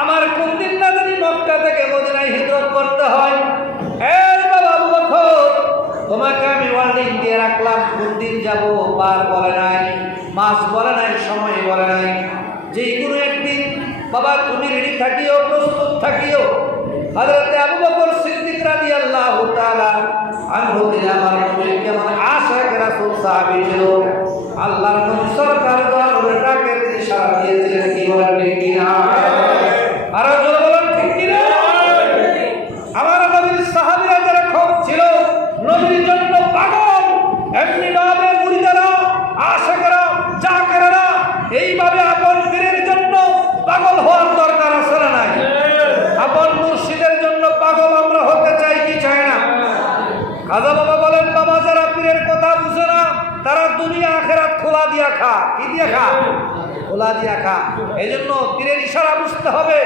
আমার কোন দিন না জানি মক্কা থেকে মদিনায় হিজরত করতে হয়। এই বাবা আবু বকর, তোমাকে আমি ওয়ার্নিং দিয়ে রাখলাম, কোন দিন যাব বার বলে নাই, মাস বলে নাই, সময় বলে নাই। যে কোনো একদিন বাবা তুমি রেডি থাকিও, প্রস্তুত থাকিও। হযরত আবু বকর সিদ্দিক রাদিয়াল্লাহু তাআলা আনহু আমার নবীর কেমন আশিক রাসূল সাহাবী ছিল। আল্লাহর নবী সরকার দরবারে ডাকে তিনি সাড়া দিয়েছিলেন। কি বলেন ঠিক কিনা? আরো জোরে বলেন ঠিক কিনা? আমার নবীর সাহাবীরা যারা খুব ছিল নবীর জন্য পাগল, এমনি ভাবে মুরিদারা, আশিকরা, জাকিররা এইভাবে আপন পীরের জন্য পাগল হওয়ার দরকার আছে না নাই? আপন মুর্শিদের জন্য পাগল আমরা হতে চাই কি চাই না? খাজা বাবা বলেন, বাবা যারা পীরের কথা বুঝে না তারা দুনিয়া আখেরাত খোলা দিয়া খা। কি দিয়া খা? খোলা দিয়া খা। এই জন্য পীরের ইশারা বুঝতে হবে,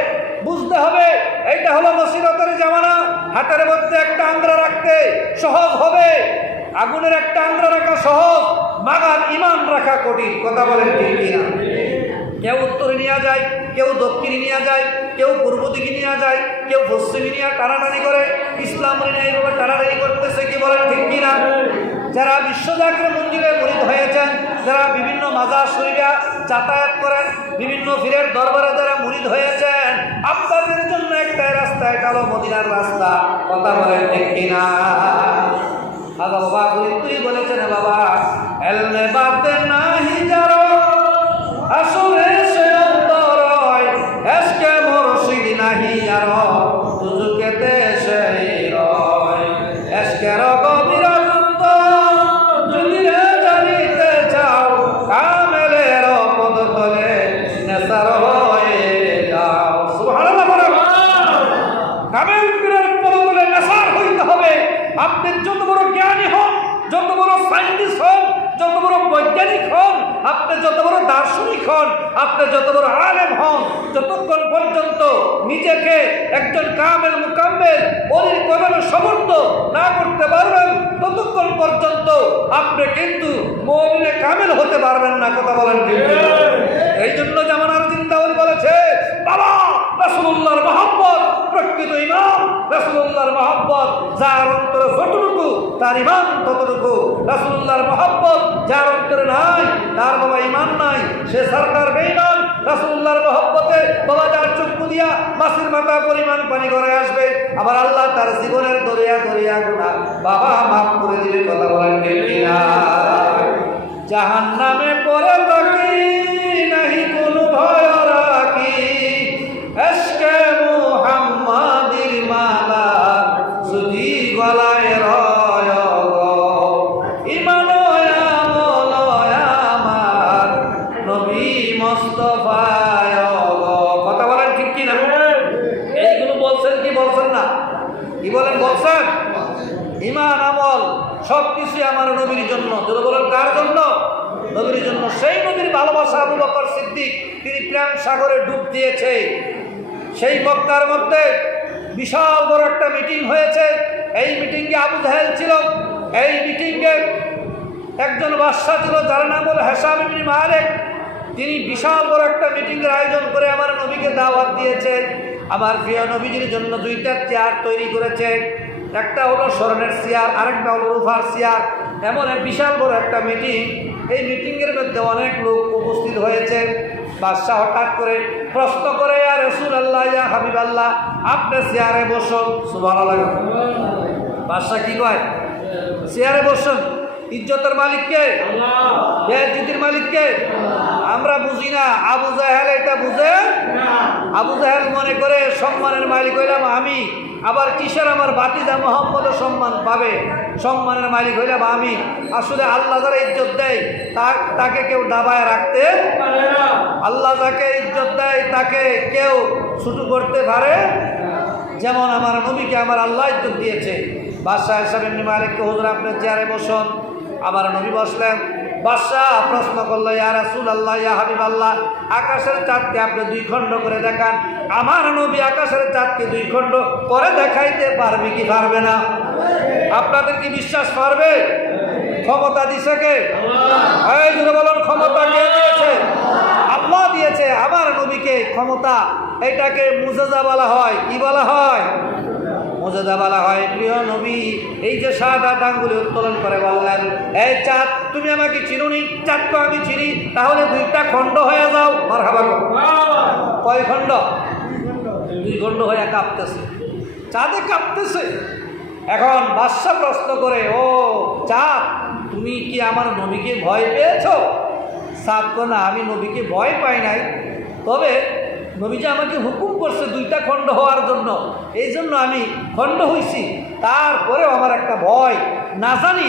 বুঝতে হবে। এইটা হলো নসিরতের জামানা। হাতের মধ্যে একটা আংরা রাখতে সহজ হবে, আগুনের একটা আংরা রাখা সহজ, মাগান ইমান রাখা কঠিন। কথা বলেন ঠিক কিনা? কেউ উত্তরে নিয়ে যায়, কেউ দক্ষিণে নিয়ে যায়, কেউ পূর্ব দিকে নিয়ে যায়, কেউ পশ্চিমে নিয়ে টানাটানি করে। ইসলাম এইভাবে টানাটানি করতেছে। কি বলেন ঠিক কিনা? যারা বিশ্বজাকের মন্দিরে মুরিদ হয়েছেন, যারা বিভিন্ন মাজার শরীফে যাতায়াত করেন, বিভিন্ন পীরের দরবারে যারা মুরিদ হয়েছেন, আপনাদের জন্য একটাই রাস্তা, এটা হলো মদিনার রাস্তা। কথা বলেন ঠিক কিনা? বাবা তুই বলেছেন বাবা, এলমে বাদে নাহি যারো আসরে সে অন্তর হয়, এসকে মুর্শিদ নাহি যারো সুজুকেতে সেই রয়, এসকে রগবীর যুদ্ধ যদি রে জানিতে চাও, কামেলের পদ তলে নেসার হয়ে যাও। সুবহানাল্লাহ বলেন। কামেল পীরের পদ তলে নেসার হইতে হবে। আপনি যত বড় জ্ঞানী হন, যত বড় সায়েন্টিস্ট হন, যত বড় বৈজ্ঞানিক হন, আপনি যত বড় দার্শনিক হন, আপনি যত বড় আলেম হন, যতক্ষণ পর্যন্ত নিজেকে একজন কামেল মুকাম্মেল ওলির কদমে সমর্থ না করতে পারবেন, ততক্ষণ পর্যন্ত আপনি কিন্তু মুমিনে কামেল হতে পারবেন না। কথা বলেন ঠিক? এই জন্য জামানার জিন্দাউল বলেছে, বাবা রাসূলুল্লাহর মহব্বত প্রকৃত ইমান, রাসূলুল্লাহর মহব্বত যার অন্তরে যতটুকু তার ইমান ততটুকু। রাসূলুল্লাহর মহব্বত যার অন্তরে নাই তার বাবা ইমান নাই, সে সরকার বেঈমান। রাসূলুল্লাহর মহব্বতে বাবা যার চক্ষু দিয়া মাছের মাথা পরিমাণ পানি করে আসবে, আবার আল্লাহ তার জীবনের দরিয়া দরিয়া গুনাহ বাবা মাফ করে দিবে। কথা বলেন ঠিক কিনা? জাহান্নামে পড়ে থাকি নাহি কোনো ভয় রাখি, এশকে মুহাম্মাদির মালা যদি গলায় রয় গো, ইমান আমল আমার নবী মুস্তাফায় গো। কথা বলেন ঠিক কিনা? এইগুলো বলছেন কি বলছেন না? কি বলেন? বলছেন। ইমান আমল সবকিছু আমার নবীর জন্য। যদি বলেন কার জন্য? নবীর জন্য। সেই নবীর ভালোবাসা আবু বকর সিদ্দিক তিনি প্রেম সাগরে ডুব দিয়েছে। সেই মক্কার মধ্যে বিশাল বড় একটা মিটিং হয়েছে। এই মিটিংয়ে আবু জাহেল ছিল। এই মিটিংয়ে একজন বাদশা ছিল যার নাম হল হিশাম ইবনে মালিক। তিনি বিশাল বড় একটা মিটিংয়ের আয়োজন করে আমার নবীকে দাওয়াত দিয়েছে। আমার প্রিয় নবীজির জন্য দুইটা চেয়ার তৈরি করেছে। একটা হলো স্বর্ণের চেয়ার, আরেকটা হলো রূপার চেয়ার। এমন এক বিশাল বড় একটা মিটিং। এই মিটিংয়ের মধ্যে অনেক লোক উপস্থিত হয়েছে। বাদশাহ হঠাৎ করে প্রশ্ন করে, ইয়া রাসূলুল্লাহ, ইয়া হাবিবাল্লাহ, আপনি চেয়ারে বসুন। সুবহানাল্লাহ। বাদশাহ কি কয়? চেয়ারে বসুন। ইজ্জতের মালিক কে? আল্লাহ। বেইজ্জতির মালিক কে? আমরা বুঝি না। আবু জাহেল এটা বুঝে না। আবু জাহেল মনে করে সম্মানের মালিক হইলাম আমি, আবার কিসের আমার ভাতিজা মোহাম্মদ সম্মান পাবে? সম্মানের মালিক হইলাম আমি। আসলে আল্লাহ যারা ইজ্জত দেয় তাকে কেউ দাবায় রাখতে পারে না। আল্লাহ যাকে ইজ্জত দেয় তাকে কেউ ছোট করতে পারে। যেমন আমার নবীকে আমার আল্লাহ ইজ্জত দিয়েছে। বাদশাহ সাহেব এমনি মালিককে, হুজুর আপনি চেয়ারে বসুন। আমার নবী বসলেন। বাদশাহ প্রশ্ন করলো, ইয়া রাসূলুল্লাহ, ইয়া হাবিবাল্লাহ, আকাশের চাঁদকে আপনি 2 খণ্ড করে দেখান। আমার নবী আকাশের চাঁদকে 2 খণ্ড করে দেখাইতে পারবে কি পারবে না? আপনাদের কি বিশ্বাস পারবে? ক্ষমতা দিছে কে? এই জোরে বলুন, ক্ষমতা কে দিয়েছে? আল্লাহ দিয়েছে আমার নবীকে ক্ষমতা। এটাকে মুজিজা বলা হয়। কি বলা হয়? মুজিজা বলা হয়। প্রিয় নবী এই যে 7 আঙ্গুলে উত্তোলন করে বললেন, এই চাঁদ তুমি আমাকে চিনুনি, চাঁদকে আমি চিনি, তাহলে 2টা খণ্ড হয়ে যাও। মারহাবা। কয় খণ্ড? 2 খণ্ড হয়ে কাঁপতেছে, চাঁদে কাঁপতেছে। এখন বাদশা প্রশ্ন করে, ও চাঁদ তুমি কি আমার নবীকে ভয় পেয়েছ? চাঁদ কো, না আমি নবীকে ভয় পাই নাই, তবে নবীজি আমাকে হুকুম করছে 2টা খণ্ড হওয়ার জন্য, এই জন্য আমি খণ্ড হইছি। তারপরেও আমার একটা ভয়, না জানি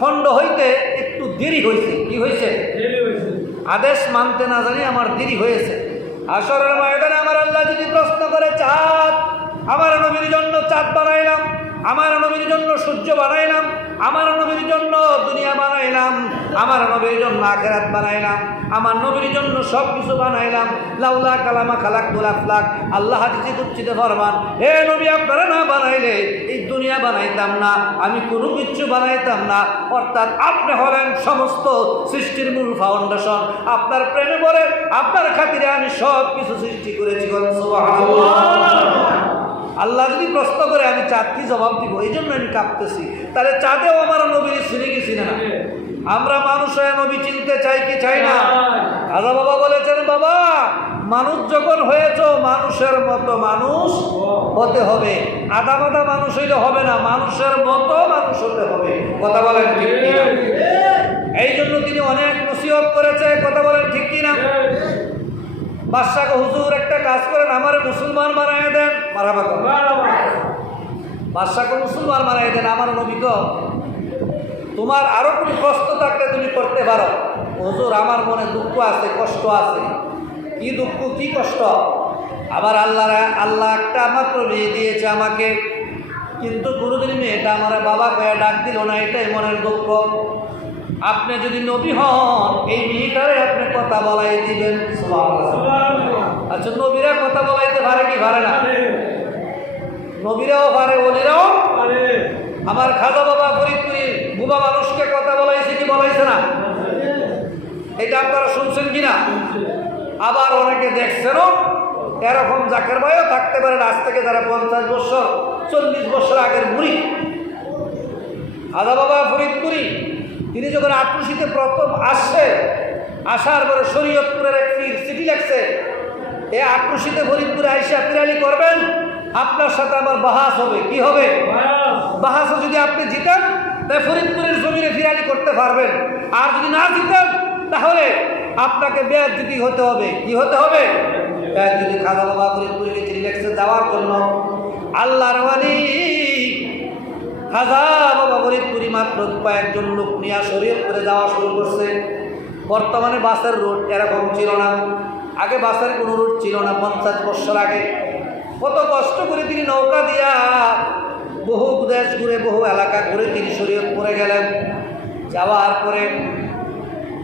খণ্ড হইতে একটু দেরি হয়েছে। কি হয়েছে? আদেশ মানতে না জানি আমার দেরি হয়েছে। আসরের ময়দানে আমার আল্লাহ যদি প্রশ্ন করে, চাঁদ আমার নবীর জন্য চাঁদ বানাইলাম, আমার নবীর জন্য সূর্য বানাইলাম, আমার নবীর জন্য দুনিয়া বানাইলাম, আমার নবীর জন্য আখিরাত বানাইলাম, আমার নবীর জন্য সব কিছু বানাইলাম, লাউলা কালামা খালাকতুল আফলাক। আল্লাহ হাদিসে কুদসিতে ফরমান, হে নবী আপনারা না বানাইলে এই দুনিয়া বানাইতাম না, আমি কোনো কিছু বানাইতাম না। অর্থাৎ আপনি হলেন সমস্ত সৃষ্টির মূল ফাউন্ডেশন। আপনার প্রেমে পড়ে, আপনার খাতিরে আমি সব কিছু সৃষ্টি করেছি। সুবহানাল্লাহ। আল্লাহ যদি প্রশ্ন করে আমি চাঁদ কি জবাব দিব? এই জন্য আমি কাঁপতেছি। তাহলে চাঁদেও আমার নবীর চিনে গেছি না? আমরা মানুষ হয়ে নবী চিনতে চাই কি চাই না? আজা বাবা বলেছেন, বাবা মানুষ যখন হয়েছ মানুষের মতো মানুষ হতে হবে। আধা মাধা মানুষ হইলে হবে না, মানুষের মতো মানুষ হতে হবে। কথা বলেন ঠিক কিনা? এই জন্য তিনি অনেক নসিহত করেছে। কথা বলেন ঠিক কিনা? বাদশাকে, হুজুর একটা কাজ করেন, আমার মুসলমান বানায় দেন। মারহাবা। বাদশাকে মুসলমান বানায় দেন। আমার নবী তো, তোমার আরো কোনো কষ্ট থাকলে তুমি করতে পারো। হুজুর আমার মনে দুঃখ আছে, কষ্ট আছে। কি দুঃখ, কি কষ্ট? আবার আল্লাহ একটা মাত্র মেয়ে দিয়েছে আমাকে, কিন্তু কোনোদিন মেয়েটা আমার বাবা কয়ে ডাক দিল না, এটাই মনের দুঃখ। আপনি যদি নবী হন, এই মেয়েটারে আপনি কথা বলাই দিবেন। আচ্ছা, নবীরা কথা বলাইতে পারে কি পারে না? নবীরাও পারে, ওলিরাও পারে। আমার খাজা বাবা ফরিদপুরি বুবা মানুষকে কথা বলাইছে কি বলাইছে না? এটা আপনারা শুনছেন কিনা? আবার অনেকে দেখছেনও। এরকম জাকের ভাইও থাকতে পারেন, আজ থেকে যারা 50 বছর 40 বছর আগের বুড়ি। খাজা বাবা ফরিদপুরি তিনি যখন 88-তে প্রথম আসছে, আসার পরে শরীয়তপুরের এক চিঠি লেখছে, এই 88-তে ফরিদপুরে আইসা পিরালি করবেন, আপনার সাথে আমার বাহাস হবে। কি হবে? বাহাসও যদি আপনি জিতেন তাই ফরিদপুরের জমিনে ফিরালি করতে পারবেন, আর যদি না জিতেন তাহলে আপনাকে বেয়াজ্জতি হতে হবে। কি হতে হবে? বেয়াজ্জতি। খাজা বাবা ফরিদপুরকে চিঠি লেখছে যাওয়ার জন্য। আল্লাহর ওয়ালি খাজা বাবা ফরিদপুরি মাত্র কয়েকজন লোক নিয়ে শরীয়তপুরে যাওয়া শুরু করছে। বর্তমানে বাসের রুট এরকম ছিল না, আগে বাসের কোনো রুট ছিল না। 50 বছর আগে কত কষ্ট করে তিনি নৌকা দিয়া বহু দেশ ঘুরে, বহু এলাকা ঘুরে তিনি শরীয়তপুরে গেলেন। যাওয়ার পরে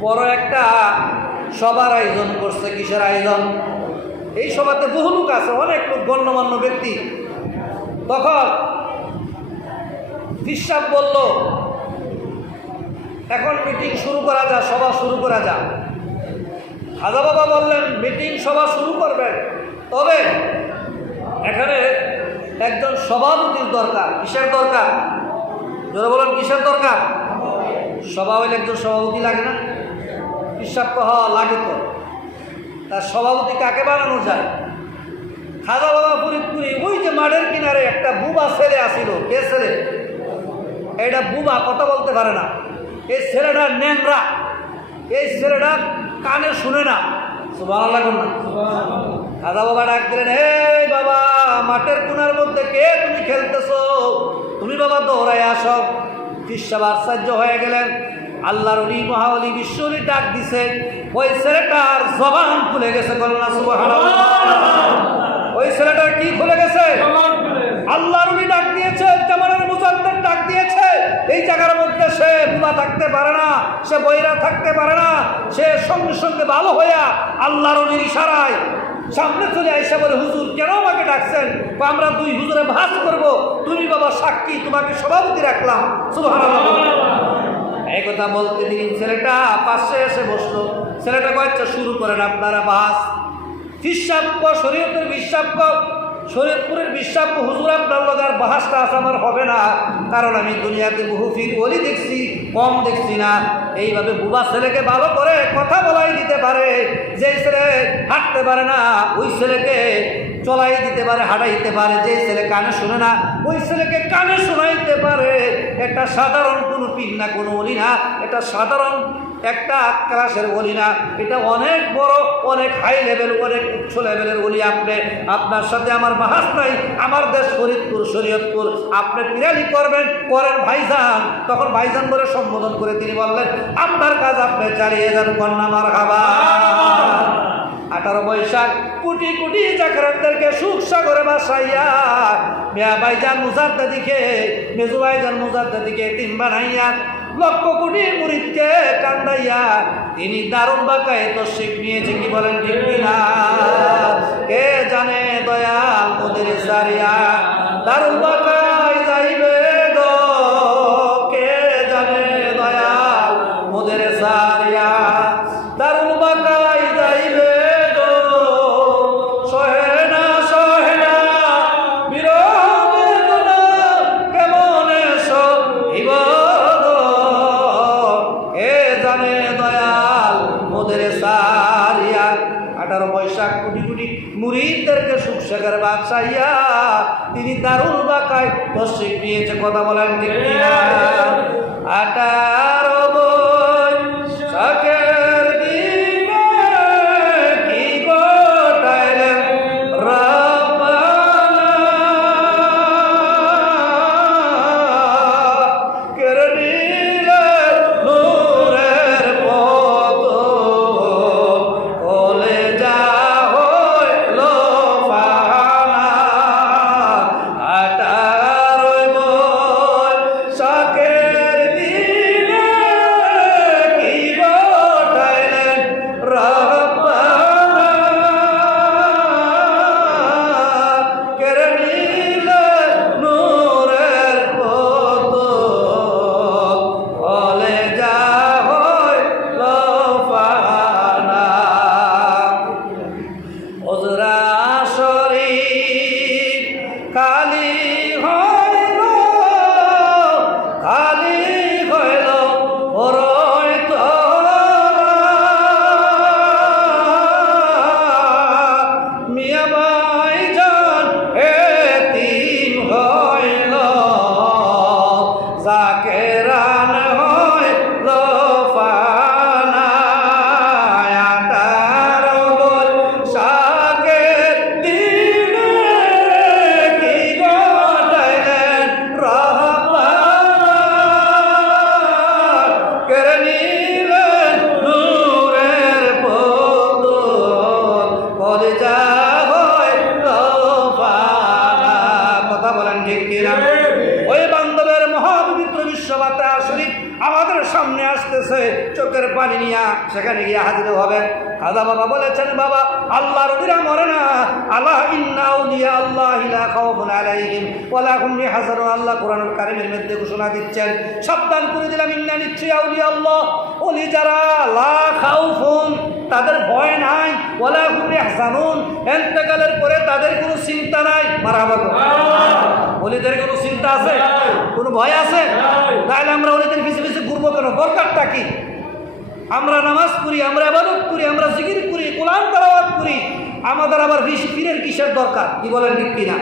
বড় একটা সভার আয়োজন করছে। কিসের আয়োজন? এই সভাতে বহু লোক আছে, অনেক লোক, গণ্যমান্য ব্যক্তি। তখন ফিসাব বলল, এখন মিটিং শুরু করা যা, সভা শুরু করা যা। খাজা বাবা বললেন, মিটিং সভা শুরু করবেন, তবে এখানে একজন সভাপতির দরকার। কিসের দরকার? যারা বলেন কিসের দরকার? সভা হইলে একজন সভাপতি লাগে না? ফিসাব তো হওয়া লাগে। তো তার সভাপতি কাকে বানানো যায়? খাজা বাবা ফরিদপুরি ওই যে মাঠের কিনারে একটা বুবা ছেলে আসিল। কে ছেলে? এটা বুবা, কথা বলতে পারে না। এই ছেলেটা ন্যাংরা, এই ছেলেটা কানে শুনে না। সুবহানাল্লাহ না? খাজা বাবা ডাক দিলেন, হে বাবা মাঠের কোনার মধ্যে কে তুমি খেলতেছো, তুমি বাবা দৌড়ায় আসো। পীর সাহেব আশ্চর্য হয়ে গেলেন। আল্লাহর ওলি মহাওলি বিশ্বলি ডাক দিছে, ওই ছেলেটার জবান খুলে গেছে। বলনা সুবহানাল্লাহ। ওই ছেলেটার কি খুলে গেছে? আল্লাহর ওলি ডাক দিয়েছে, জামানের মুজাদ্দিদ ডাক দিয়েছে। এই জায়গার মধ্যে সে বুবা থাকতে পারে না, সে বৈরা থাকতে পারে না, সে সঙ্গে সঙ্গে ভালো হইয়া আল্লাহর ওলির ইশারায় সামনে চলে আইসা বলে, হুজুর কেন আমাকে ডাকছেন? আমরা দুই হুজুরে ভাস করব, তুমি বাবা সাক্ষী, তোমাকে সভাপতি রাখলাম। সুবহানাল্লাহ। এই কথা বলতে দিন ছেলেটা পাশে এসে বসলো। ছেলেটা কয়েকটা শুরু করেন আপনারা বাস। বিশ্বাপ্য শরীয়তের বিশ্বাপ্য, শরীয়তপুরের বিশ্বাপ্য হুজুর আপনার লোক আর বাহাসটা আস আমার হবে না, কারণ আমি দুনিয়াতে বহু ফির ওলি দেখছি, কম দেখছি না। এইভাবে বুবা ছেলেকে ভালো করে কথা বলাই দিতে পারে। যে ছেলে হাঁটতে পারে না ওই ছেলেকে চলাই দিতে পারে, হাঁটাইতে পারে। যে ছেলে কানে শুনে না ওই ছেলেকে কানে শোনাইতে পারে। এটা সাধারণ কোনো পীর না, কোনো ওলি না, এটা সাধারণ একটা ক্লাসের ওলি না, এটা অনেক বড়, অনেক হাই লেভেল, অনেক উচ্চ লেভেলের ওলি। আপনার সাথে আমার বাহাস নাই। আমার দেশ ফরিদপুর, শরীয়তপুর, আপনি পিরালি করবেন, করেন ভাইজান। তখন ভাইজান বলে সম্বোধন করে তিনি বললেন, আপনার কাজ আপনি চালিয়ে যান, কন্যা মারহাবা। 18 বৈশাখ কোটি কোটি জাকরাতদেরকে সুখ সাগরে বাসাইয়া মিয়া ভাইজান মুজাদ্দিদিকে, মেজু ভাইজান মুজাদ্দিদিকে তিন বানাইয়া লক্ষ কোটি মুরিদকে কান্দাইয়া তিনি দারুণ বাঁকায় তশরিফ নিয়েছে। কি বলেন ঠিক কিনা? কে জানে দয়াল মোদের সারিয়া দারুণ বাঁকায় যাইবে গো, কে জানে দয়াল মোদের সারিয়া দারুণ বাঁকায় যাইবে গো, সহে না সহে না বিরহের গুণা কেমনে সহিব গো, কে জানে দয়াল মোদের সারিয়া। 18 বৈশাখ কোটি কোটি মুরিদদেরকে সুখ সাগরে বাদশাইয়া তিনি দারুল বাঁকায় তশরিফ নিয়েছে। কথা বলেন ঠিক কিনা? 18 বৈশাখের দিনে কি ঘটাইলেন রাব্বানা, কেড়ে নিলেন নূরের পথ, কলেজা হইল ফানা। 18 বৈশাখের দিনে কি ঘটাইলেন রাব্বানা, কেড়ে নিলেন নূরের পথ, কলেজা হইল ফানা। ওজরা শরীফ খালি হইল, খালি হইল ওরই তোরা, মিয়া ভাইজান এতিম হইল, জাকেরান হইল ফানা। 18 বৈশাখের দিনে কি ঘটাইলেন রাব্বানা, কেড়ে নিলেন নূরের পথ, কলেজা হইল ফানা। কথা বলেন ঠিক কিনা? ওই বান্ধবের মহাপবিত্র বিশ্ববাতে শরীফ আমাদের সামনে আসতেছে, চোখের পানি নিয়া সেখানে গিয়ে হাজির হবেন। খাজা বাবা বলেছেন, বাবা আল্লাহর ওলিরা মরে না। আল্লাহ ইন্না আউলিয়া আল্লাহি লা খাউফুন আলাইহিম ওয়া লা হুম ইয়াহজানুন। আল্লাহ কোরআনুল কারীমের মধ্যে ঘোষণা দিচ্ছেন, সাবধান করে দিলাম, ইন্না নিশ্চয়ই আউলিয়া আল্লাহ, ওলি যারা লা খাউফুন, তাদের ভয় নাই, ওয়া লা হুম ইয়াহজানুন, ইন্তেকালের পরে তাদের কোনো চিন্তা নাই। মারহাবা। ওলিদের কোনো চিন্তা আছে? কোনো ভয় আছে? তাহলে আমরা ওলিদের পিছে পিছে ঘুরবো কেন? দরকারটা কি? আমরা নামাজ পড়ি, আমরা ইবাদত করি, আমরা জিকির করি, কোরআন তেলাওয়াত করি, আমাদের আবার পীরের কিসের দরকার? কি বলেন ঠিক কিনা?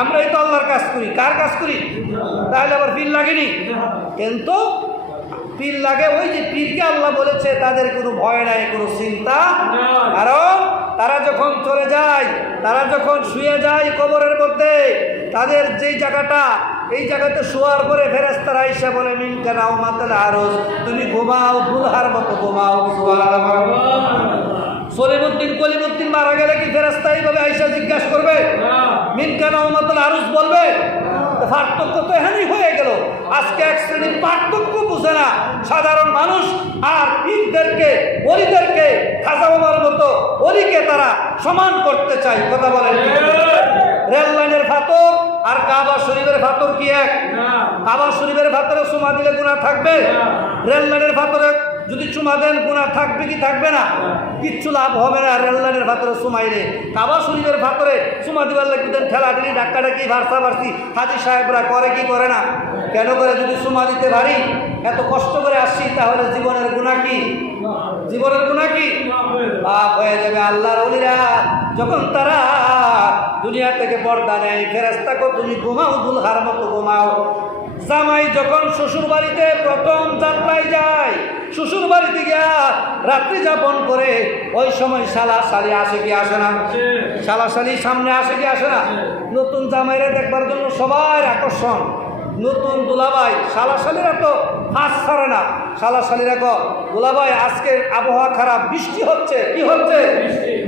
আমরাই তো আল্লাহর কাজ করি। কার কাজ করি? তাহলে আবার পীর লাগেনি? কিন্তু পীর লাগে ওই যে পীরকে আল্লাহ বলেছে তাদের কোনো ভয় নাই, কোনো চিন্তা, কারণ তারা যখন চলে যায়, তারা যখন শুয়ে যায় কবরের মধ্যে, তাদের যেই জায়গাটা, এই জায়গাতে শোয়ার পরে ফেরেশতারা আয়েশা বলে মিনকা নাওমাতুল আরুস, তুমি ঘুমাও দুলহার মতো ঘুমাও। সলিমুদ্দিন কলিমুদ্দিন মারা গেলে কি ফেরেশতা এইভাবে আয়েশা জিজ্ঞাসা করবে? মিনকা নাওমাতুল আরুস বলবে? পার্থক্য তো এখানেই হয়ে গেল। আজকে এক শ্রেণীর পার্থক্য বুঝে না সাধারণ মানুষ, আর পীরদেরকে ওলিদেরকে খাজা বাবার মতো ওলিকে তারা সমান করতে চায়। কথা বলেন? রেল লাইনের ফাতর আর কাবা শরীফের ফাতর কি এক? কাবা শরীফের ফাতরে চুমা দিলে গুনাহ থাকবে? রেল লাইনের ফাতরে যদি চুমা দেন গুনাহ থাকবে কি থাকবে না? কিচ্ছু লাভ হবে না রেল লাইনের ফাতরে চুমাইলে। কাবা শরীফের ফাতরে চুমা দিবার লাগবে ঠেলাঠেলি ডাক্কাডাকি ভার্সাভার্সি হাজি সাহেবরা করে কি করে না? কেন করে? যদি চুমা দিতে পারি, এত কষ্ট করে আসছি, তাহলে জীবনের গুনাহ কি? জীবনের গুনাহ কি? পাপ হয়ে যাবে। আল্লাহর ওলিরা যখন তারা দুনিয়া থেকে পর্দা নেয়, ফেরেশতাকে তুমি ঘুমাও দুলহার মতো ঘুমাও। জামাই যখন শ্বশুর বাড়িতে প্রথম যাত্রায় যায়, শ্বশুর বাড়িতে গিয়া রাত্রি যাপন করে, ওই সময় শালা শালি আসে কি আসে না? শালা শালি সামনে আসে কি আসে না? নতুন জামাইরা দেখবার জন্য সবার আকর্ষণ। নতুন দুলাভাই, শালা শালিরা তো হাত ছাড়ে না। শালা শালিরা কো দুলাভাই আজকে আবহাওয়া খারাপ, বৃষ্টি হচ্ছে। কি হচ্ছে?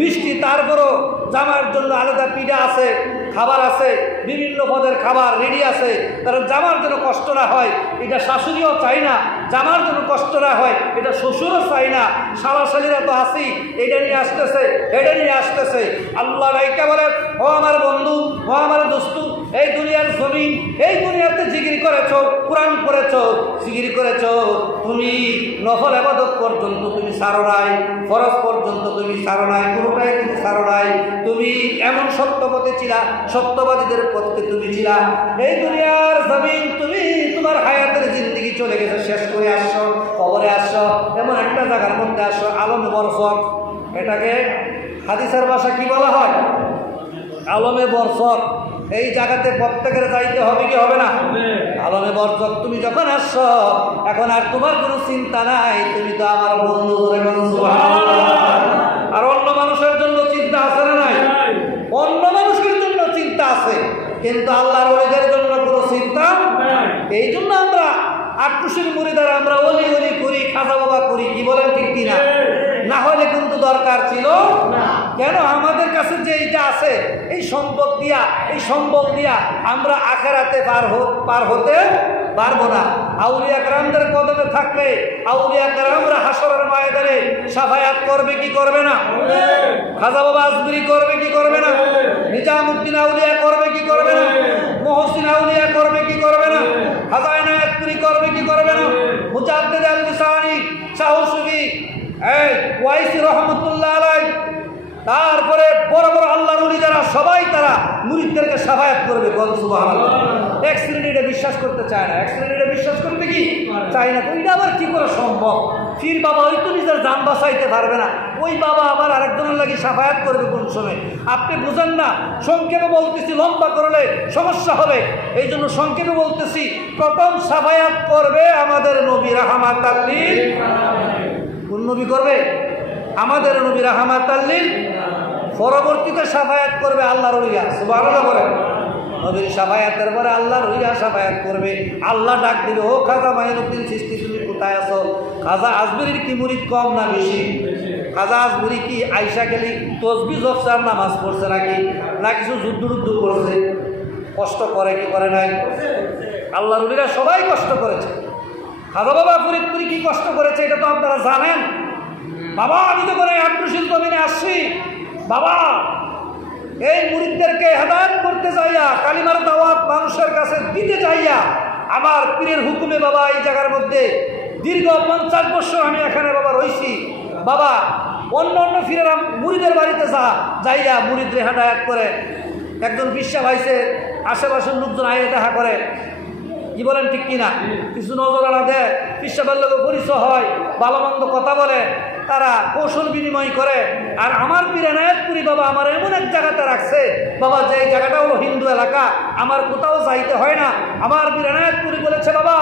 বৃষ্টি। তারপরও জামার জন্য আলাদা পিঠা আছে, খাবার আছে, বিভিন্ন পদের খাবার রেডি আছে, কারণ জামার যেন কষ্ট না হয়, এটা শাশুড়িও চাই না। জামার যেন কষ্ট না হয়, এটা শ্বশুরও চাই না। শালা শালিরা তো আসি, এটা নিয়ে আসতেছে, এটা নিয়ে আসতেছে। আল্লাহ রাইকা বলে, ও আমার বন্ধু, ও আমার দোস্তু, এই দুনিয়ার জমিন, এই দুনিয়াতে জিকির করেছ, কোরআন পড়েছ, জিকির করেছ, তুমি নফল ইবাদত পর্যন্ত তুমি ছাড়ো নাই, ফরজ পর্যন্ত তুমি ছাড়ো নাই, কোনোটাই তুমি ছাড়ো নাই। তুমি এমন সত্যপথে ছিলা, সত্যবাদীদের পথে তুমি ছিলা। এই দুনিয়ার জমিন তুমি তোমার হায়াতের জিন্দেগি চলে গেছে, শেষ করে আসছো, কবরে আসছো, এমন একটা জায়গার মধ্যে আসছো আলমে বরসত। এটাকে হাদিসের ভাষা কি বলা হয়? আলমে বরসত। এই জায়গাতে প্রত্যেকের যাইতে হবে কি হবে না? আলমে বরসত। তুমি যখন আসছো, এখন আর তোমার কোনো চিন্তা নাই, তুমি তো আমার বন্ধু। আর অন্য মানুষের জন্য চিন্তা আছে না নাই? অন্য মানুষের জন্য চিন্তা আছে, কিন্তু আল্লাহর ওলিদের জন্য কোনো চিন্তা নাই। এই জন্য আমরা আটটুসির মুরিদার আমরা ওলি ওলি করি, খাজা বাবা করি। কি বলেন ঠিক কিনা? না হলে কিন্তু দরকার ছিল না। কেন? আমাদের কাছে যে এইটা আছে, এই সম্পদ দিয়া, এই সম্বল দিয়া আমরা আখেরাতে পার হতে পারবো না। আউলিয়া কেরামদের কদমে থাকলে আউলিয়া কেরামরা হাসরের ময়দানে সাফায়াত করবে কি করবে না? খাজা বাবা আজমিরি করবে কি করবে না? নিজামুদ্দিন আউলিয়া করবে কি করবে না? মহসিন আউলিয়া করবে কি করবে না? খাজা এনায়েতপুরি করবে কি করবে না? মুজাদ্দিদ আল বিসানি, শাহ সুফি, এই ওয়াইসি রহমতুল্লাহ আলাইহি, তারপরে বড় বড় আল্লাহর ওলি যারা, সবাই তারা মুরিদদেরকে সাফায়াত করবে। বল সুবহানাল্লাহ। এক শ্রেণী এটা বিশ্বাস করতে চায় না, এক শ্রেণী এটা বিশ্বাস করতে কি চায় না। ওইটা আবার কি করে সম্ভব? পীর বাবা ওই তো নিজের জান বাঁচাইতে পারবে না, ওই বাবা আবার আরেকজনের লাগি সাফায়াত করবে কোন সময়? আপনি বুঝেন না। সংক্ষেপে বলতেছি, লম্বা করলে সমস্যা হবে, এই জন্য সংক্ষেপে বলতেছি। প্রথম সাফায়াত করবে আমাদের নবী রাহমাতাল লিল। কোন নবী করবে? আমাদের নবী রাহমাতাল লিল। পরবর্তীতে সাফায়াত করবে আল্লাহর ওলিরা। সুবহানাল্লাহ বলেন। নবীর সাফায়াতের পরে আল্লাহর ওলিরা সাফায়াত করবে। আল্লাহ ডাক দিবে, ও খাজা মাইনুদ্দিন চিশতি তুমি কোথায় আছো? খাজা আজমিরির কি মুরিদ কম না বেশি? খাজা আজমিরি কি আইসা গেলি তসবিহ জপসার নামাজ পড়ছে নাকি? না কিছু যুদ্ধ করছে? কষ্ট করে কি করে নাই? আল্লাহর ওলিরা সবাই কষ্ট করেছে। খাজা বাবা ফরিদপুরি কি কষ্ট করেছে এটা তো আপনারা জানেন। বাবা আমি তো করে আটটুসিল জমিনে আসছি, বাবা এই মুরিদদেরকে হেদায়েত করতে যাইয়া, কালিমার দাওয়াত মানুষের কাছে দিতে যাইয়া, আমার পীরের হুকুমে বাবা এই জায়গার মধ্যে দীর্ঘ 50 বছর আমি এখানে বাবা রইছি। বাবা অন্য অন্য পীরেরা মুরিদের বাড়িতে যাইয়া মুরিদরে হেদায়েত করে। একজন বিশ্বাস ভাইছে, আশেপাশের লোকজন আইয়ে দেখা করে। কি বলেন ঠিক কিনা? কিছু নজরানা দেয়, পিসাবের লোক পরিচয় হয়, ভালো মন্দ কথা বলে, তারা কৌশল বিনিময় করে। আর আমার পীর এনায়েতপুরি বাবা আমার এমন এক জায়গাতে রাখছে বাবা, যে জায়গাটা হলো হিন্দু এলাকা, আমার কোথাও যাইতে হয় না। আমার পীর এনায়েতপুরি বলেছে, বাবা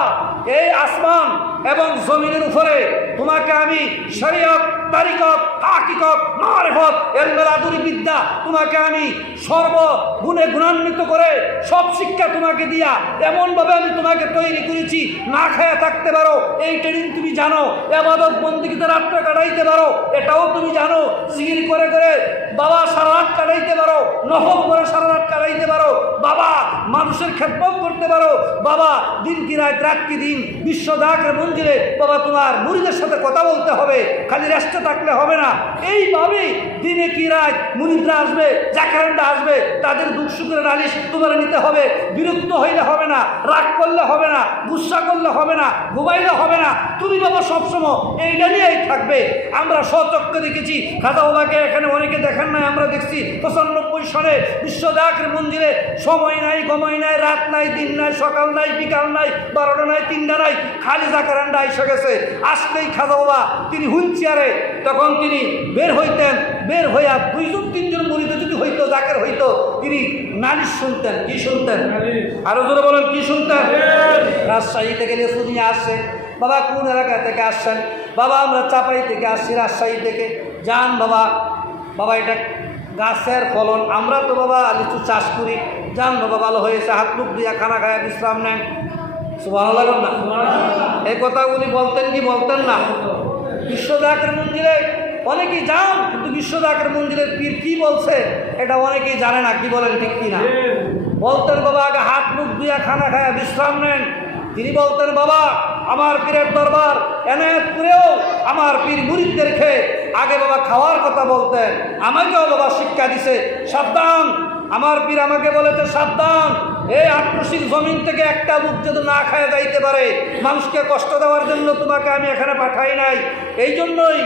এই আসমান এবং জমিনের উপরে তোমাকে আমি শরীয়ত, তারিকত, হাকিকত, মারিফত, এলমেলাদুরি বিদ্যা তোমাকে আমি সর্বগুণে গুণান্বিত করে সব শিক্ষা তোমাকে দিয়া এমনভাবে আমি তোমাকে তৈরি করেছি, না খায়া থাকতে পারো, এই ট্রেনিং তুমি জানো, এবাদত বন্দিগিতে রাতটা কাটাইতে পারো, এটাও তুমি জানো, জিকির করে করে বাবা সারা রাত কাটাইতে পারো, নফল করে সারা রাত কাটাইতে পারো, বাবা মানুষের খেদমত করতে পারো, বাবা দিন কি রাত, রাত কি দিন, বিশ্ব দাকের মন্দিরে বাবা তোমার মুরিদের সাথে কথা বলতে হবে, খালি রেস্টে থাকলে হবে না। এইভাবেই দিনে কি রাত মুরিদরা আসবে, জাকারেন্ডা আসবে, তাদের দুঃখ সুখের নালিশ তোমার নিতে হবে, বিরক্ত হইলে হবে না, রাগ করলে হবে না, গুসা করলে হবে না, ঘুমাইলে হবে না, তুমি বাবা সবসময় এইটা নিয়েই থাকবে। আমরা সচক্ষে দেখেছি, খাজা বাবাকে এখানে অনেকে দেখেন নাই, আমরা দেখছি 95 সনে বিশ্ব দাকের মন্দিরে সময় নাই, গময় নাই, রাত নাই, দিন নাই, সকাল নাই, বিকাল নাই, 12টা নাই, 3টা নাই, খালি জাকারান্ডা এসে গেছে। আসলেই খাজা বাবা তিনি হুইল চেয়ারে, তখন তিনি বের হইতেন, বের হইয়া 2-3 মুরিদ যদি হইতো, জাকের হইতো, তিনি নালিশ শুনতেন। কি শুনতেন? আরো জোরে বলেন, কি শুনতেন? রাজশাহী থেকে লেসু নিয়ে আসছে, বাবা কোন এলাকা থেকে আসছেন? বাবা আমরা চাপাই থেকে আসছি, রাজশাহী থেকে। যান বাবা, বাবা এটা গাছের ফলন, আমরা তো বাবা লিচু চাষ করি, যান বাবা ভালো হয়েছে, হাত মুখ দিয়া খানা খায়া বিশ্রাম নেন। সুবহানাল্লাহ না? এই কথাগুলি বলতেন কি বলতেন না? বিশ্ব দাকের মন্দিরে অনেকেই যান, কিন্তু বিশ্ব দাকের মন্দিরের পীর কি বলছে এটা অনেকেই জানে না। কি বলেন, ঠিক কিনা? বলতেন বাবা আগে হাত মুখ দিয়া খানা খায়া বিশ্রাম নেন। তিনি বলতেন বাবা আমার পীরের দরবার এনায়েতপুরেও আমার পীর মুরিদদেরকে আগে বাবা খাওয়ার কথা বলতেন, আমাকেও বাবা শিক্ষা দিছে, সাবধান। আমার পীর আমাকে বলেছে, সাবধান, এই আক্রোশিক জমিন থেকে একটা মুখ যদি না খায় যাইতে পারে, মানুষকে কষ্ট দেওয়ার জন্য তোমাকে আমি এখানে পাঠাই নাই। এই জন্যই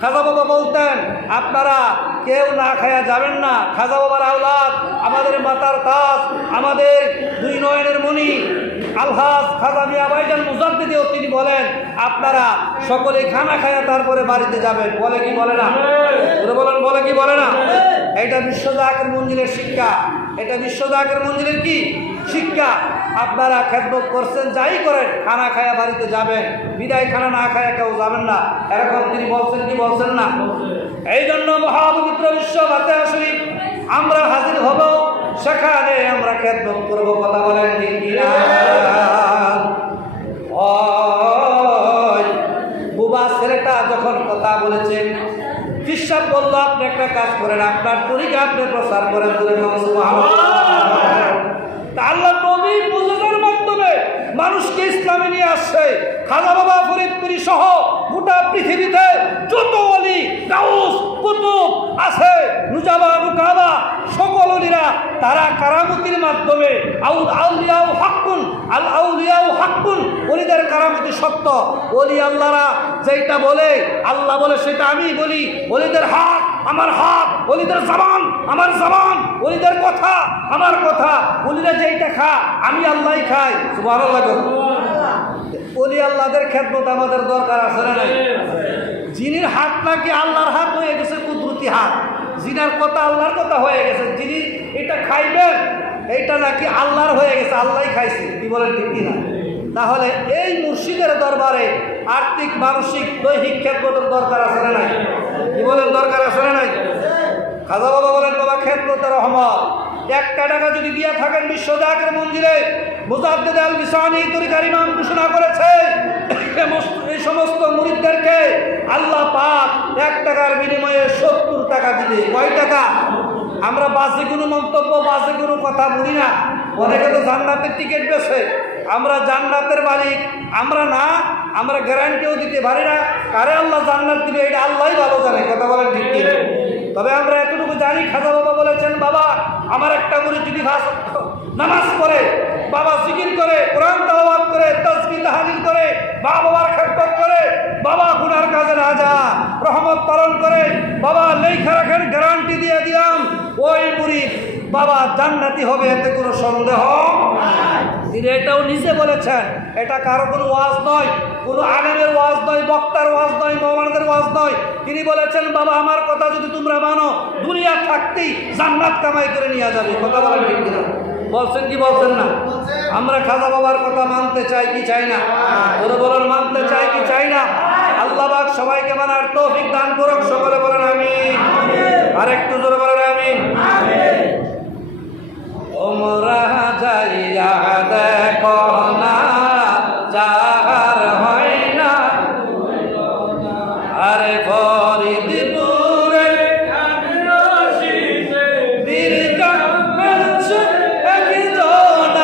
খাজা বাবা বলতেন আপনারা কেউ না খায়া যাবেন না। খাজা বাবার আওলাদ, আমাদের মাতার তাজ, আমাদের 2 নয়নের মণি আলহাজ খাজা মিয়া ভাইজান মুজাদ্দিদেও তিনি বলেন আপনারা সকলে খানা খায়া তারপরে বাড়িতে যাবেন। বলে কি বলে না? বলেন, বলে কি বলে না? এটা বিশ্ব দাকের মন্দিরের শিক্ষা, এটা বিশ্ব দাকের মন্দিরের কি শিক্ষা। আপনারা খেদমত করছেন, যাই করেন, খানা খায়া বাড়িতে যাবেন, বিদায় খানা না খায়া কেউ যাবেন না, এরকম তিনি বলছেন কি বলছেন না? এই জন্য মহাপবিত্র বিশ্ব ফাতিহা শরীফ আমরা হাজির হব, সেখানে আমরা খেদমত করব। কথা বলেন ঠিক কিনা? বুবা ছেলেটা যখন কথা বলেছেন, ফিসাব বলল আপনি একটা কাজ করেন, আপনার তরিকা আপনি প্রচার করেন। আল্লাহ নবী বুজুর্গের মাধ্যমে মানুষকে ইসলামে নিয়ে আসছে। খাজা বাবা ফরিদপুরি সহ গোটা পৃথিবীতে যত ওলি গাউস কুতুব আছে, নুজাবা নুকাবা, সকল ওলিরা তারা কারামতির মাধ্যমে আউলিয়াউ হাক্কুন, আল আউলিয়াউ হাক্কুন, ওলিদের কারামতি সত্য। ওলি আল্লাহরা যেটা বলে আল্লাহ বলে সেটা আমি বলি, ওলিদের হাত আমার হাত, ওলিদের জবান আমার জবান, ওলিদের কথা আমার কথা, ওলিরা যেইটা খা আমি আল্লাহই খাই। সুবহানাল্লাহ। ওলি আল্লাহদের খেদমত আমাদের দরকার আছে না নাই? যিনির হাত নাকি আল্লাহর হাত হয়ে গেছে, কুদরতি হাত, যিনার কথা আল্লাহর কথা হয়ে গেছে, যিনি এটা খাইবেন এইটা নাকি আল্লাহর হয়ে গেছে, আল্লাহই খাইছে। কি বলেন, ঠিক কিনা? তাহলে এই মুর্শিদের দরবারে আর্থিক, মানসিক, দৈহিক খেদমতের দরকার আছে না নাই? কি বলেন, দরকার আছে না নাই? খাজা বাবা বলেন বাবা খেদমতের রহমত 1 টাকা যদি দিয়া থাকেন বিশ্ব দাকের মন্দিরে, মুজাদ্দিদ আল বিসানি তরিকার ইমাম ঘোষণা করেছে এই সমস্ত মুরিদদেরকে আল্লাহ পাক 1 টাকার বিনিময়ে 70 টাকা দিবে। কয় টাকা? আমরা বাজে কোনো মন্তব্য, বাজে কোনো কথা বলি না। অনেকে তো জান্নাতের টিকিট বেছে, আমরা জান্নাতের মালিক আমরা না, আমরা গ্যারান্টিও দিতে পারি না। কারে আল্লাহ জান্নাত দিবে এটা আল্লাহই ভালো জানে। কথা বলেন ঠিক কি? তবে আমরা এতটুকু জানি, খাজা বাবা বলেছেন বাবা আমার একটা মুরিদ যদি নামাজ পড়ে, বাবা জিকির করে, কোরআন তেলাওয়াত করে, তাসবিহ তাহলিল করে, বাবার খেদমত করে, বাবা গুনার কাজে না যা, রহমত পালন করে, বাবা লেখা রাখেন, গ্যারান্টি দিয়ে দিলাম ওই মুরিদ বাবা জান্নাতি হবে, এতে কোনো সন্দেহ। তিনি এটাও নিজে বলেছেন, এটা কারো কোনো ওয়াজ নয়, কোনো আলেমের ওয়াজ নয়, বক্তার ওয়াজ নয়, মৌলানাদের ওয়াজ নয়। তিনি বলেছেন, বাবা আমার কথা যদি তোমরা মানো, দুনিয়া থাকতেই জান্নাত কামাই করে নিয়ে যাবে। কথা বলেন ঠিক কিনা? বলছেন কি বলছেন না? আমরা খাজা বাবার কথা মানতে চাই কি চাই না? ওরা বলেন মানতে চাই কি চাই না? আল্লাহ পাক সবাইকে মানার তৌফিক দান করুক। সকলে বলেন আমিন। আরেকটু জোরে বলেন আমিন। ওমরা যাইয়া দেখো না, যাহার হয় না, আরে ফরিদপুরে বীরকা মেলছে একজন,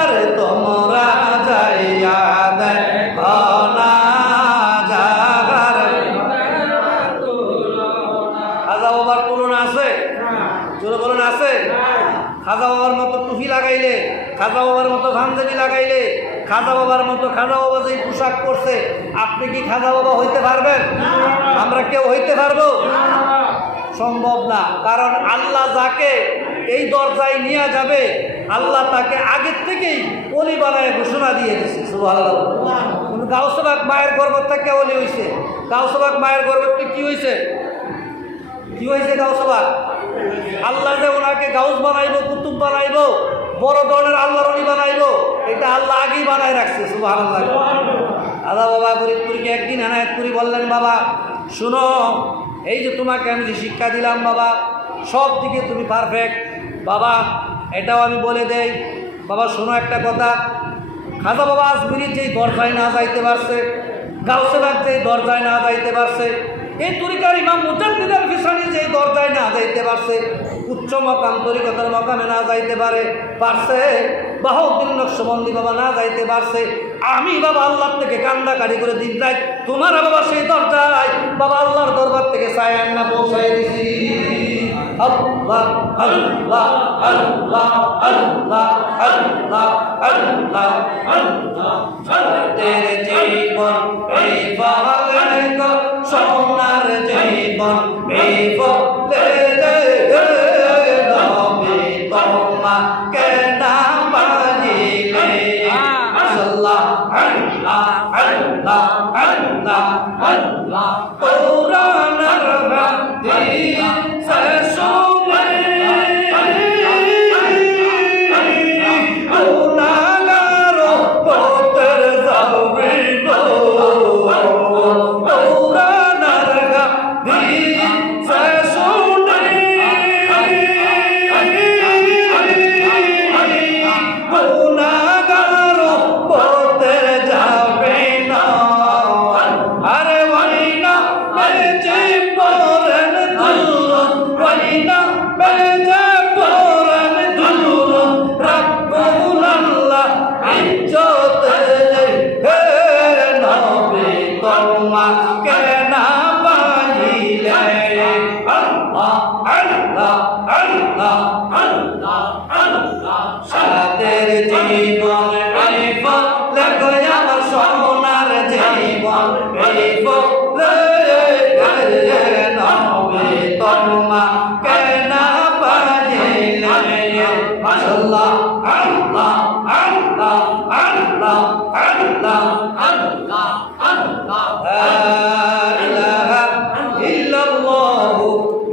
আরে তোমরা যাইয়া দেখো না, যাহার খাজা বাবার তুলনা আছে? জোরে বলেন আছে? খাজা বাবার মতো টুপি লাগাইলে, খাজা বাবার মতো ভাঞ্জাবি লাগাইলে, খাজা বাবার মতো খাজা বাবা যে পোশাক করছে, আপনি কি খাজা বাবা হইতে পারবেন? আমরা কেউ হইতে পারবো? সম্ভব না। কারণ আল্লাহ যাকে এই দরজায় নিয়ে যাবে, আল্লাহ তাকে আগের থেকেই অলি বানায় ঘোষণা দিয়ে দিয়েছে। সুবহানাল্লাহ। গাউসে পাক মায়ের গর্ভ থেকে অলি হয়েছে। গাউসে পাক মায়ের গর্ভ থেকে কি হয়েছে? কি হয়েছে গাউসে পাক? আল্লাহ যে ওনাকে গাউস বানাইবো, কুতুব বানাইবো, বড় ধরনের আল্লাহর অলি বানাইবো, এটা আল্লাহ আগেই বানায় রাখছে। সুবহানাল্লাহ। আল্লাহ বাবা ফরিদপুরকে একদিন এনায়েত করে বললেন, বাবা শুনো, এই যে তোমাকে আমি যে শিক্ষা দিলাম বাবা, সব দিকে তুমি পারফেক্ট বাবা, এটাও আমি বলে দেই বাবা, শোনো একটা কথা, খাজা বাবা আজমিরি যেই দরজায় না যাইতে পারছে, গাউসে পাক যেই দরজায় না যাইতে পারছে, এই তরিকার ইমাম মুজাদ্দিদ ফিসানি যেই দরজায় না যাইতে পারছে, উচ্চ মকাম তরিকতার মকামে না যাইতে পারছে, বাহাউদ্দিন নকশবন্দি বাবা না যাইতে পারছে, আমি বাবা আল্লাহ থেকে কান্দাকাটি করে দিন রাত তোমার বাবা সেই দরজায় বাবা আল্লাহর দরবার থেকে সায়ান না পৌঁছাই দিছি। আল্লাহ আল্লাহ আল্লাহ আল্লাহ আল্লাহ আল্লাহ আল্লাহ, তেরে জীবন এই বলে গো, সোনার জীবন এই বলে নবী তোমাকে না পাইলে। আল্লাহ আল্লাহ আল্লাহ আল্লাহ আল্লাহ, কোরআনের হাদিস শুনে গুনাহগার পথের যাবে গো, কোরআনের হাদিস শুনে গুনাহগার পথের যাবে না। আরে ওয়াইনা বেজে পড়েন দুরুদ, ওয়াইনা বেজে পড়েন দুরুদ, রাব্বুল আল্লাহ ইজ্জতে হে নবী তোমাকে না পাইলে। আল্লাহ আল্লাহ আল্লাহ আল্লাহ আল্লাহ, সাদের জীবন এই বলে গো, আমার সোনার জীবন এই বলে নবী তোমাকে না পাইলে। মাশাআল্লাহ আল্লাহ আল্লাহ আল্লাহ আল্লাহ আল্লাহ আল্লাহ, লা ইলাহা ইল্লাল্লাহ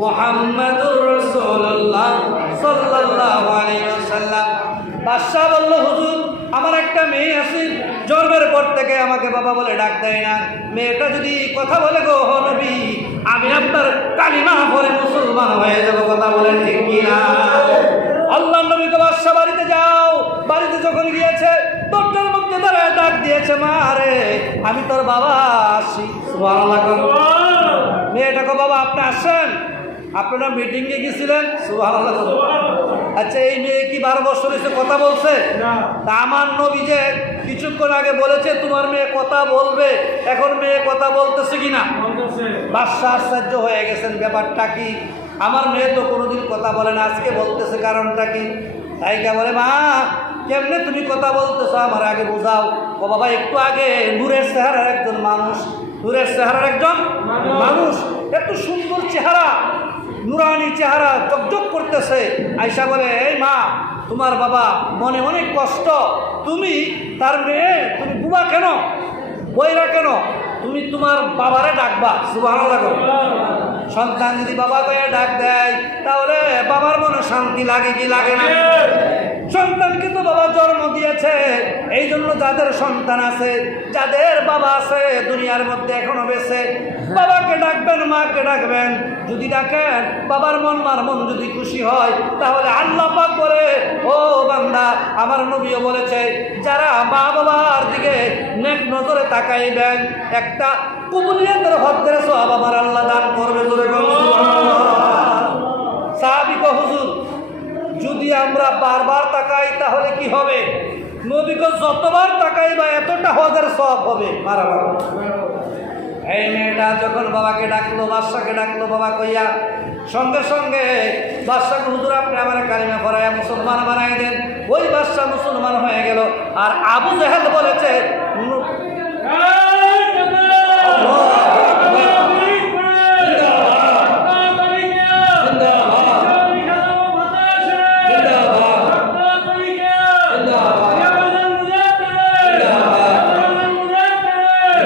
মুহাম্মাদুর রাসূলুল্লাহ সাল্লাল্লাহু আলাইহি ওয়াসাল্লাম। বাদশা বলল, হুজুর আমার একটা মেয়ে আছে, জন্মের পর থেকে আমাকে বাবা বলে ডাক দেয় না, মেয়েটা যদি কথা বলে গো নবী, আমি আপনার কালিমা পড়ে মুসলমান হয়ে যাব। কথা বলেন ঠিক কিনা? আল্লাহ নবীকে বাদশা বাড়িতে যাও। বাড়িতে যখন গিয়েছে, দরজার মধ্যে দাঁড়ায় ডাক দিয়েছে, মা রে আমি তোর বাবা আসি। সুবহানাল্লাহ। মেয়েটাকে, বাবা আপনি আসেন, আপনারা মিটিংয়ে গেছিলেন? সুবহানাল্লাহ। আচ্ছা এই মেয়ে কি 12 বছর এসে কথা বলছে? তা আমার নবী যে কিছুক্ষণ আগে বলেছে তোমার মেয়ে কথা বলবে, এখন মেয়ে কথা বলতেছে কিনা? বাদশা আশ্চর্য হয়ে গেছেন, ব্যাপারটা কি? আমার মেয়ে তো কোনোদিন কথা বলে না, আজকে বলতেছে, কারণটা কি? তাই কে বলে, মা কেমনে তুমি কথা বলতেছো আমার আগে বোঝাও। ও বাবা একটু আগে নূরের চেহারার একজন মানুষ, নূরের চেহারার একজন মানুষ, এত সুন্দর চেহারা, নুরানি চেহারা, চকচক করতেছে। আয়সা বলে, এই মা তোমার বাবা মনে অনেক কষ্ট, তুমি তার মেয়ে, তুমি বুবা কেন, বইরা কেন, তুমি তোমার বাবারে ডাকবা। সুবহানাল্লাহ। সন্তান যদি বাবা কয়ে ডাক দেয় তাহলে বাবার মনে শান্তি লাগে কি লাগে না? সন্তানকে তো বাবা জন্ম দিয়েছে, এই জন্য যাদের সন্তান আছে, যাদের বাবা আছে দুনিয়ার মধ্যে এখনো বেঁচে, বাবাকে ডাকবেন, মাকে ডাকবেন। যদি ডাকেন বাবার মন, মার মন যদি খুশি হয় তাহলে আল্লাহ পাক করে, ও বান্দা, আমার নবীও বলেছে যারা মা বাবার দিকে নেক নজরে তাকাইবেন একটা কবুলিয়তের হদ্দের সওয়াব আমার আল্লাহ দান করবে। জোরে বলুন সুবহানাল্লাহ। সাহাবী কো হুজুর, যদি আমরা বারবার তাকাই তাহলে কি হবে? নবীকে যতবার তাকাই বা এতটা হজের সওয়াব হবে। মারাবার এই মেয়েটা যখন বাবাকে ডাকলো, বাদশাকে ডাকলো বাবা কইয়া, সঙ্গে সঙ্গে বাদশাকে, হুজুর আপনি আমার কালিমা পড়াইয়া মুসলমান বানাই দেন। ওই বাদশা মুসলমান হয়ে গেল। আর আবু জেহেল বলেছে